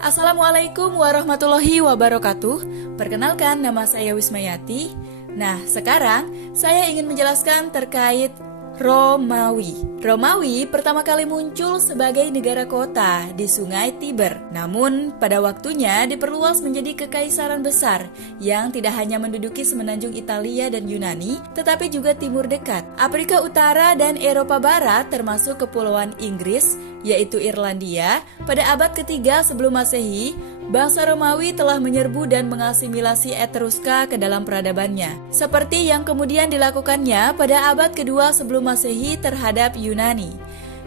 Assalamualaikum warahmatullahi wabarakatuh. Perkenalkan, nama saya Wismayati. Nah, sekarang saya ingin menjelaskan terkait Romawi. Romawi pertama kali muncul sebagai negara kota di Sungai Tiber. Namun, pada waktunya diperluas menjadi kekaisaran besar yang tidak hanya menduduki semenanjung Italia dan Yunani, tetapi juga timur dekat, Afrika Utara dan Eropa Barat termasuk Kepulauan Inggris, yaitu Irlandia. Pada abad ketiga sebelum Masehi, bangsa Romawi telah menyerbu dan mengasimilasi Etruska ke dalam peradabannya, seperti yang kemudian dilakukannya pada abad kedua sebelum Masehi terhadap Yunani.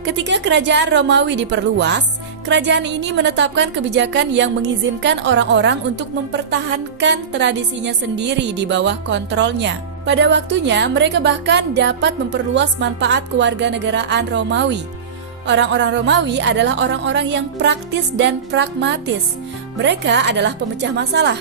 Ketika kerajaan Romawi diperluas, kerajaan ini menetapkan kebijakan yang mengizinkan orang-orang untuk mempertahankan tradisinya sendiri di bawah kontrolnya. Pada waktunya, mereka bahkan dapat memperluas manfaat kewarganegaraan Romawi. Orang-orang Romawi adalah orang-orang yang praktis dan pragmatis. Mereka adalah pemecah masalah,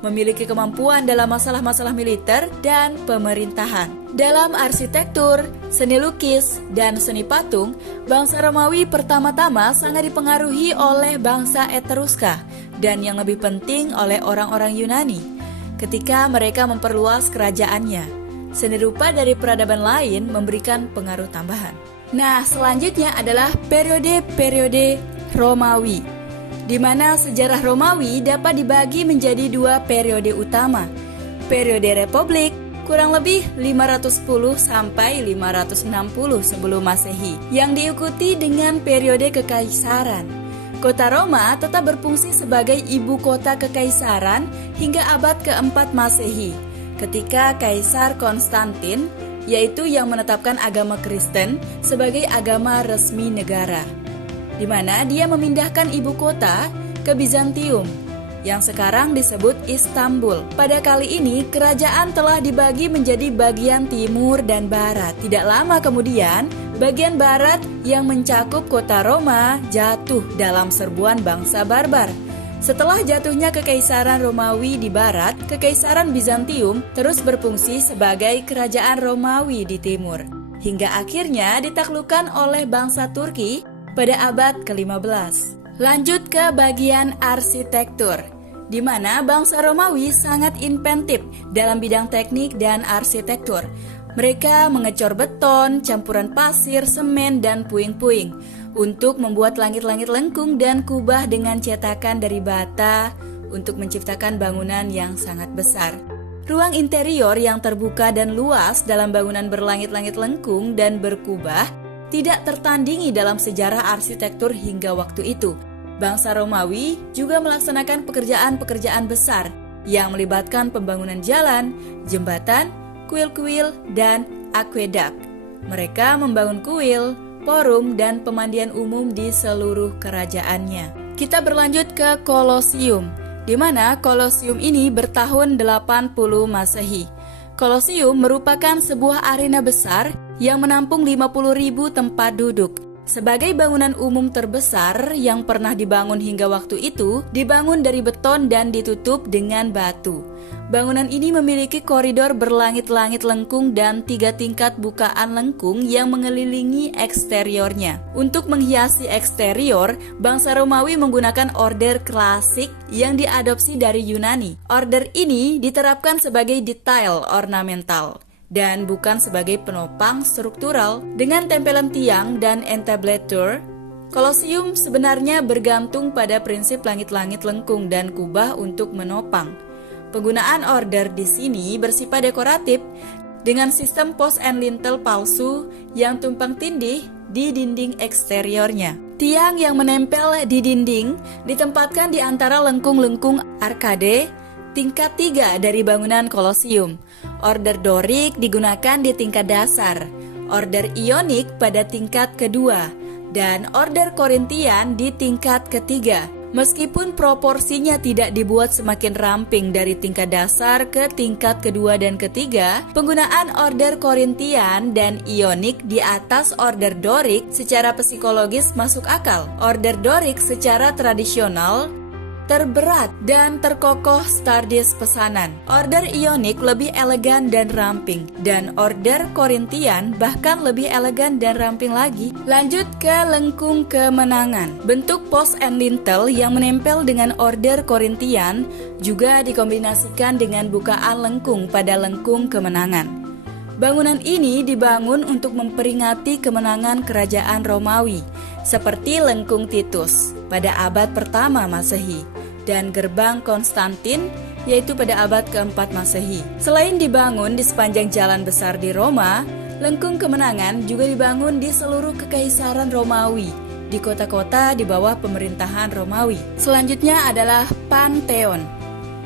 memiliki kemampuan dalam masalah-masalah militer dan pemerintahan. Dalam arsitektur, seni lukis, dan seni patung, bangsa Romawi pertama-tama sangat dipengaruhi oleh bangsa Etruska dan yang lebih penting oleh orang-orang Yunani. Ketika mereka memperluas kerajaannya, seni rupa dari peradaban lain memberikan pengaruh tambahan. Nah, selanjutnya adalah periode-periode Romawi, di mana sejarah Romawi dapat dibagi menjadi dua periode utama. Periode Republik kurang lebih 510 sampai 560 sebelum Masehi, yang diikuti dengan periode kekaisaran. Kota Roma tetap berfungsi sebagai ibu kota kekaisaran hingga abad keempat Masehi, ketika Kaisar Konstantin, yaitu yang menetapkan agama Kristen sebagai agama resmi negara, di mana dia memindahkan ibu kota ke Bizantium, yang sekarang disebut Istanbul. Pada kali ini, kerajaan telah dibagi menjadi bagian timur dan barat. Tidak lama kemudian, bagian barat yang mencakup kota Roma jatuh dalam serbuan bangsa barbar. Setelah jatuhnya Kekaisaran Romawi di barat, Kekaisaran Bizantium terus berfungsi sebagai kerajaan Romawi di timur, hingga akhirnya ditaklukkan oleh bangsa Turki pada abad ke-15. Lanjut ke bagian arsitektur, di mana bangsa Romawi sangat inventif dalam bidang teknik dan arsitektur. Mereka mengecor beton, campuran pasir, semen, dan puing-puing untuk membuat langit-langit lengkung dan kubah dengan cetakan dari bata untuk menciptakan bangunan yang sangat besar. Ruang interior yang terbuka dan luas dalam bangunan berlangit-langit lengkung dan berkubah tidak tertandingi dalam sejarah arsitektur hingga waktu itu. Bangsa Romawi juga melaksanakan pekerjaan-pekerjaan besar yang melibatkan pembangunan jalan, jembatan, kuil-kuil, dan akuedak. Mereka membangun kuil, forum, dan pemandian umum di seluruh kerajaannya. Kita berlanjut ke Kolosium, di mana Kolosium ini bertahun 80 Masehi. Kolosium merupakan sebuah arena besar yang menampung 50.000 tempat duduk. Sebagai bangunan umum terbesar yang pernah dibangun hingga waktu itu, dibangun dari beton dan ditutup dengan batu. Bangunan ini memiliki koridor berlangit-langit lengkung dan 3 tingkat bukaan lengkung yang mengelilingi eksteriornya. Untuk menghiasi eksterior, bangsa Romawi menggunakan order klasik yang diadopsi dari Yunani. Order ini diterapkan sebagai detail ornamental dan bukan sebagai penopang struktural. Dengan tempelan tiang dan entablature, Kolosium sebenarnya bergantung pada prinsip langit-langit lengkung dan kubah untuk menopang. Penggunaan order di sini bersifat dekoratif dengan sistem post and lintel palsu yang tumpang tindih di dinding eksteriornya. Tiang yang menempel di dinding ditempatkan di antara lengkung-lengkung arkade tingkat 3 dari bangunan Kolosium. Order Dorik digunakan di tingkat dasar, order Ionik pada tingkat kedua, dan order Korintian di tingkat ketiga. Meskipun proporsinya tidak dibuat semakin ramping dari tingkat dasar ke tingkat kedua dan ketiga, penggunaan order Korintian dan Ionik di atas order Dorik secara psikologis masuk akal. Order Dorik secara tradisional terberat dan terkokoh stardis pesanan. Order Ionik lebih elegan dan ramping, dan order Korintian bahkan lebih elegan dan ramping lagi. Lanjut ke lengkung kemenangan. Bentuk post and lintel yang menempel dengan order Korintian juga dikombinasikan dengan bukaan lengkung pada lengkung kemenangan. Bangunan ini dibangun untuk memperingati kemenangan kerajaan Romawi, seperti lengkung Titus pada abad pertama Masehi dan gerbang Konstantin yaitu pada abad keempat Masehi. Selain dibangun di sepanjang jalan besar di Roma, lengkung kemenangan juga dibangun di seluruh kekaisaran Romawi, di kota-kota di bawah pemerintahan Romawi. Selanjutnya adalah Pantheon,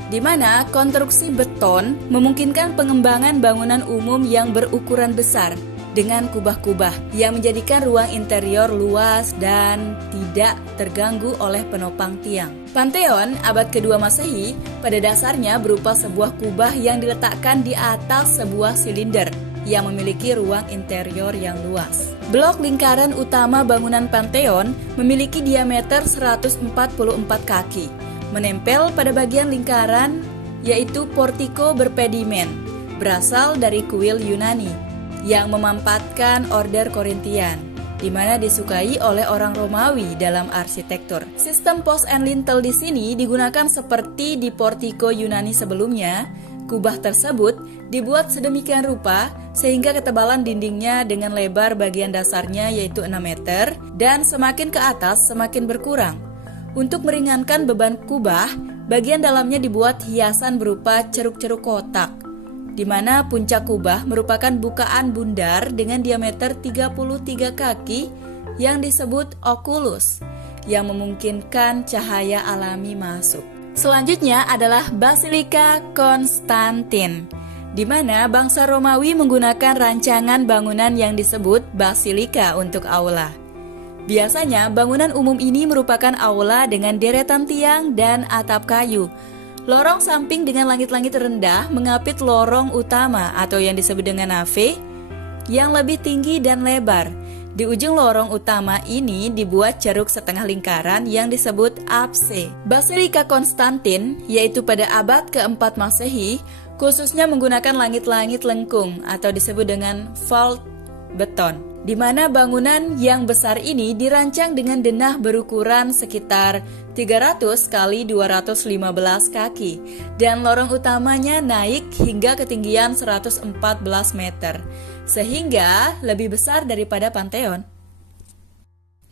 di mana konstruksi beton memungkinkan pengembangan bangunan umum yang berukuran besar dengan kubah-kubah yang menjadikan ruang interior luas dan tidak terganggu oleh penopang tiang. Pantheon abad kedua Masehi pada dasarnya berupa sebuah kubah yang diletakkan di atas sebuah silinder yang memiliki ruang interior yang luas. Blok lingkaran utama bangunan Pantheon memiliki diameter 144 kaki, menempel pada bagian lingkaran yaitu portiko berpedimen, berasal dari kuil Yunani yang memampatkan order Korintian, di mana disukai oleh orang Romawi dalam arsitektur. Sistem post and lintel di sini digunakan seperti di portiko Yunani sebelumnya. Kubah tersebut dibuat sedemikian rupa sehingga ketebalan dindingnya dengan lebar bagian dasarnya yaitu 6 meter dan semakin ke atas semakin berkurang. Untuk meringankan beban kubah, bagian dalamnya dibuat hiasan berupa ceruk-ceruk kotak, di mana puncak kubah merupakan bukaan bundar dengan diameter 33 kaki yang disebut oculus, yang memungkinkan cahaya alami masuk. Selanjutnya adalah Basilika Konstantin, di mana bangsa Romawi menggunakan rancangan bangunan yang disebut basilika untuk aula. Biasanya bangunan umum ini merupakan aula dengan deretan tiang dan atap kayu. Lorong samping dengan langit-langit rendah mengapit lorong utama atau yang disebut dengan nave yang lebih tinggi dan lebar. Di ujung lorong utama ini dibuat ceruk setengah lingkaran yang disebut apse. Basilika Konstantin, yaitu pada abad keempat Masehi, khususnya menggunakan langit-langit lengkung atau disebut dengan vault beton, di mana bangunan yang besar ini dirancang dengan denah berukuran sekitar 300 kali 215 kaki dan lorong utamanya naik hingga ketinggian 114 meter, sehingga lebih besar daripada Pantheon.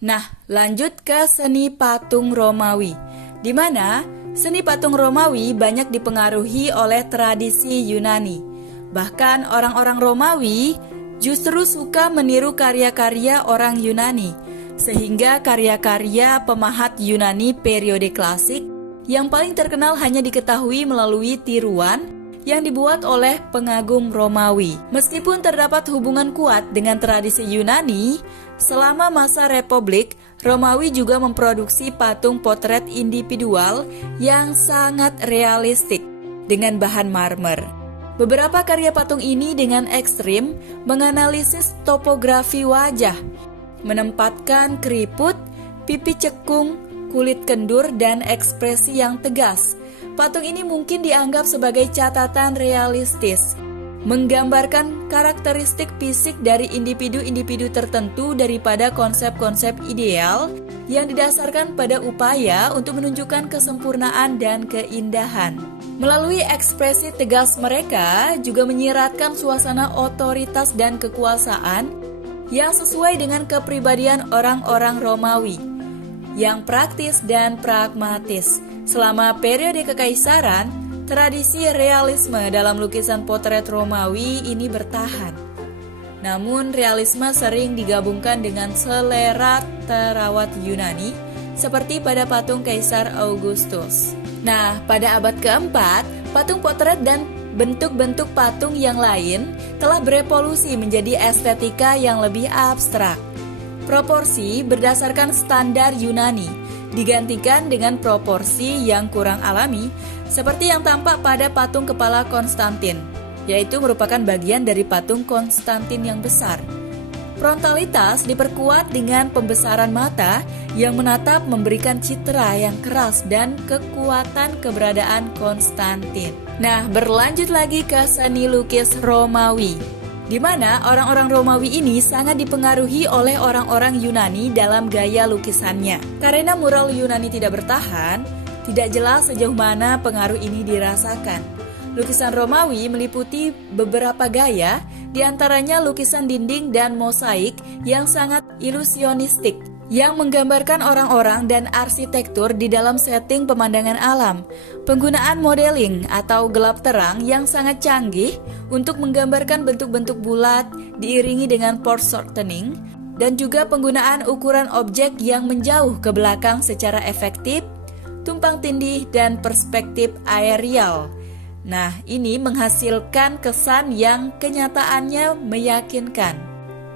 Nah, lanjut ke seni patung Romawi, di mana seni patung Romawi banyak dipengaruhi oleh tradisi Yunani. Bahkan orang-orang Romawi justru suka meniru karya-karya orang Yunani, sehingga karya-karya pemahat Yunani periode klasik yang paling terkenal hanya diketahui melalui tiruan yang dibuat oleh pengagum Romawi. Meskipun terdapat hubungan kuat dengan tradisi Yunani, selama masa Republik, Romawi juga memproduksi patung potret individual yang sangat realistik dengan bahan marmer. Beberapa karya patung ini dengan ekstrim menganalisis topografi wajah, menempatkan keriput, pipi cekung, kulit kendur, dan ekspresi yang tegas. Patung ini mungkin dianggap sebagai catatan realistis, menggambarkan karakteristik fisik dari individu-individu tertentu daripada konsep-konsep ideal yang didasarkan pada upaya untuk menunjukkan kesempurnaan dan keindahan. Melalui ekspresi tegas mereka juga menyiratkan suasana otoritas dan kekuasaan yang sesuai dengan kepribadian orang-orang Romawi, yang praktis dan pragmatis. Selama periode kekaisaran, tradisi realisme dalam lukisan potret Romawi ini bertahan. Namun realisme sering digabungkan dengan selera terawat Yunani, seperti pada patung Kaisar Augustus. Nah, pada abad keempat, patung potret dan bentuk-bentuk patung yang lain telah berevolusi menjadi estetika yang lebih abstrak. Proporsi berdasarkan standar Yunani digantikan dengan proporsi yang kurang alami, seperti yang tampak pada patung kepala Konstantin, yaitu merupakan bagian dari patung Konstantin yang besar. Frontalitas diperkuat dengan pembesaran mata yang menatap memberikan citra yang keras dan kekuatan keberadaan Konstantin. Nah, berlanjut lagi ke seni lukis Romawi, di mana orang-orang Romawi ini sangat dipengaruhi oleh orang-orang Yunani dalam gaya lukisannya. Karena mural Yunani tidak bertahan, tidak jelas sejauh mana pengaruh ini dirasakan. Lukisan Romawi meliputi beberapa gaya, di antaranya lukisan dinding dan mosaik yang sangat ilusionistik, yang menggambarkan orang-orang dan arsitektur di dalam setting pemandangan alam. Penggunaan modeling atau gelap terang yang sangat canggih untuk menggambarkan bentuk-bentuk bulat diiringi dengan port shortening, dan juga penggunaan ukuran objek yang menjauh ke belakang secara efektif, tumpang tindih, dan perspektif aerial. Nah, ini menghasilkan kesan yang kenyataannya meyakinkan.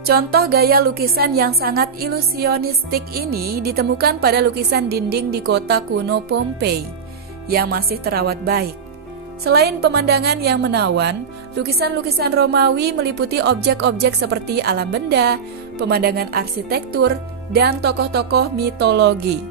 Contoh gaya lukisan yang sangat ilusionistik ini ditemukan pada lukisan dinding di kota kuno Pompei yang masih terawat baik. Selain pemandangan yang menawan, lukisan-lukisan Romawi meliputi objek-objek seperti alam benda, pemandangan arsitektur, dan tokoh-tokoh mitologi.